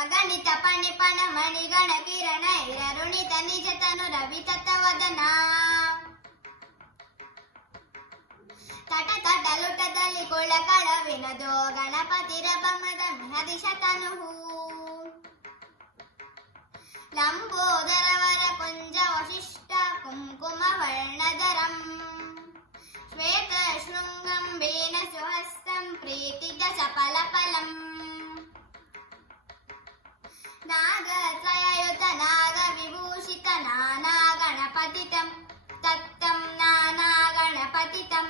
ಅಗಣಿತ ಪಣಿಪಣ ಮಣಿಗಣ ಕಿರಣ ಇರರುಣಿತ ನಿಜತನು ರವಿ ತತ್ತವದನ ತಟ ತಟ ಲುಟದಲ್ಲಿ ಕುಳ ಕಳವಿನದೋ ಗಣಪತಿ ರಬಮದ ಮಿಹದಿಶತನು ಲಂಬೋದರವರ ಕುಂಜ ವಶಿಷ್ಠ ಕುಂಕುಮ ವರ್ಣಧರಂ ಶ್ವೇತ ಶೃಂಗಂ ಬೇನ ಸುಹಸ್ತಂ ಪ್ರೀತಿದ ಸಫಲಫಲಂ ನಾಗತ್ರಯಯುತ ನಾಗ ವಿಭೂಷಿತ ನಾನಾ ಗಣಪತಿತಂ ತತ್ತಂ ನಾನಾ ಗಣಪತಿತಂ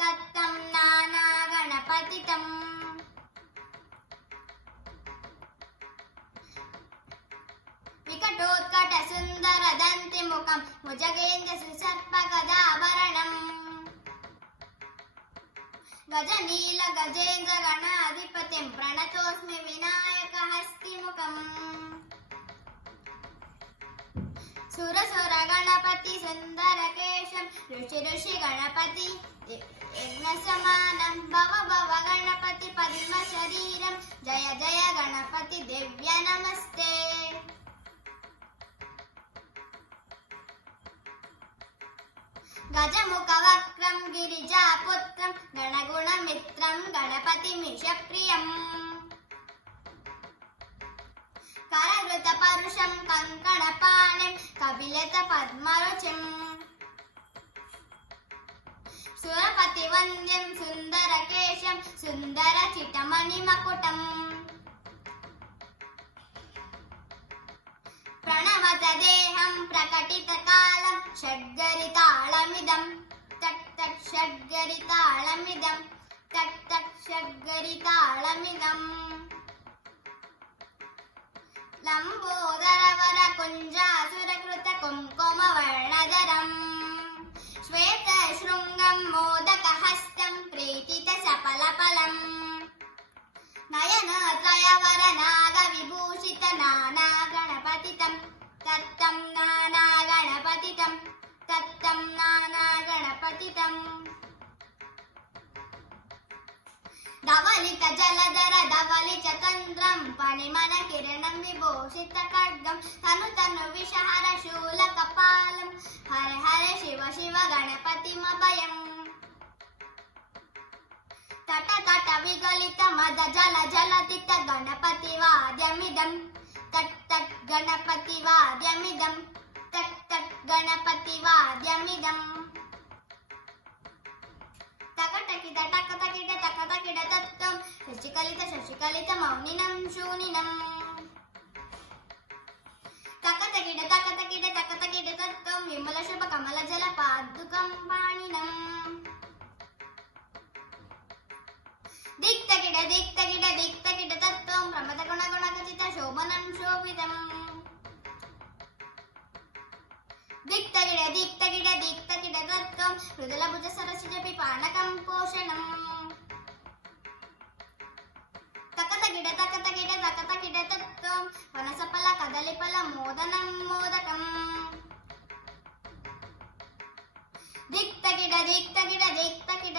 ತತ್ತಂ ನಾನಾ ಗಣಪತಿತಂ ವಿಕಟೋತ್ಕಟ ಸುಂದರ ದಂತಿ ಮುಖಂ ಭುಜಗೇಂದ್ರ ಸುಸರ್ಪ ಗದಾಭರಣಂ ಗಜನೀಲ ಗಜೇಂದ್ರ ಗಣಾಧಿಪತಿಂ ಪ್ರಣತೋಸ್ಮಿ ವಿನಾಯಕ ಹಸ್ತಿಮುಖಂ ಸುರಸುರ ಗಣಪತಿ ಸುಂದರ ಕೇಶಂ ಋಷಿ ಋಷಿ ಗಣಪತಿ ಯಜ್ಞ ಸಮಾನಂ ಭವ ಭವ ಗಣಪತಿ ಪದ್ಮ ಶರೀರಂ ಜಯ ಜಯ ಗಣಪತಿ ದಿವ್ಯ ನಮಸ್ತೆ. ಗಜಮುಖ ವಕ್ರಂ ಗಿರಿಜಾಪುತ್ರಂ ಗಣಗುಣ ಮಿತ್ರಂ ಗಣಪತಿ ಮಿಷಪ್ರಿಯಂ ಕರಗೃತ ಪರುಷಂ ಕಂಕಣ ಪಾಣಿಂ ಕಪಿಲತ ಪದ್ಮರುಚಿಂ ಸುರಪತಿ ವಂದ್ಯಂ ಸುಂದರ ಕೇಶಂ ಸುಂದರ ಚಿಟಮಣಿ ಮಕುಟಂ ಪ್ರಣಮತ ದೇಹಂ ಪ್ರಕಟಿತ ಕಾಲಂ ಷಡ್ಗರಿತಾಳಮಿದಂ ತಟ್ ತಟ್ ಷಡ್ಗರಿತಾಳಮಿದಂ ತಟ್ ತಟ್ ಷಡ್ಗರಿತಾಳಮಿದಂ ಲಂಬೋದರವರ ಕುಂಜಾಸುರಕೃತ ಕುಂಕುಮ ವರ್ಣಧರಂ ಶ್ವೇತ ಶೃಂಗಂ ಮೋದಕ ಹಸ್ತಂ ಪ್ರೀತಿತ ಸಫಲಫಲಂ ನಯನತ್ರಯವರ ನಾಗ ವಿಭೂಷಿತ ನಾನಾ ಗಣಪತಿತಂ ತತ್ತಂ ನಾನಾ ಗಣಪತಿತಂ ತತ್ತಂ ನಾನಾ ಗಣಪತಿತಂ ಧವಲಿತ ಜಲಧರ ಧವಲಿತ ಚಂದ್ರಂ ಪಣಿಮನ ಕಿರಣಂ ವಿಭೂಷಿತ ಖಡ್ಗಂ ತನು ತನು ವಿಷಹರ ಶೂಲ ಕಪಾಲಂ ಹರ ಹರ ಶಿವ ಶಿವ ಗಣಪತಿಮಭಯಂ ತಟ ತಟ ವಿಗಲಿತ ಮದ ಜಲ ಜಲದಿತ ಗಣಪತಿ ವಾದ್ಯಮಿದಂ ತಟ್ ತಟ್ ಗಣಪತಿ ವಾದ್ಯಮಿದಂ ತಟ್ ತಟ್ ಗಣಪತಿ ವಾದ್ಯಮಿದಂ ತಕಟಕಿಟ ಟಕಟಕಿಟ ತಕಟಕಿಟ ತತ್ತಂ ಶಶಿಕಲಿತ ಶಶಿಕಲಿತ ಮೌನಿನಂ ಶೂನಿನಂ ತಕಟಕಿಟ ತಕಟಕಿಟ ತಕಟಕಿಟ ತತ್ತಂ ವಿಮಲ ಶುಭ ಕಮಲ ಜಲ ಪಾದುಕಂ ಪಾಣಿನಂ ದಿಕ್ತಕಿಟ ದಿಕ್ತಕಿಟ ದಿಕ್ತಕಿಟ ತತ್ವಂ ಪ್ರಮದ ಗುಣ ಗುಣಗಚಿತ ಶೋಭನಂ ಶೋಭಿತಂ ದಿಕ್ತಕಿಟ ದಿಕ್ತಕಿಟ ದಿಕ್ತಕಿಟ ತತ್ವಂ ಮೃದುಲ ಭುಜ ಸರಸಿಜ ಪಿಪಾಣಕಂ ಪೋಷಣಂ ತಕತಕಿಟ ತಕತಕಿಟ ತಕತಕಿಟ ತತ್ವಂ ವನಸಫಲ ಕದಲಿಫಲ ಮೋದನಂ ಮೋದಕಂ ದಿಕ್ತಕಿಟ ದಿಕ್ತಕಿಟ ದಿಕ್ತಕಿಟ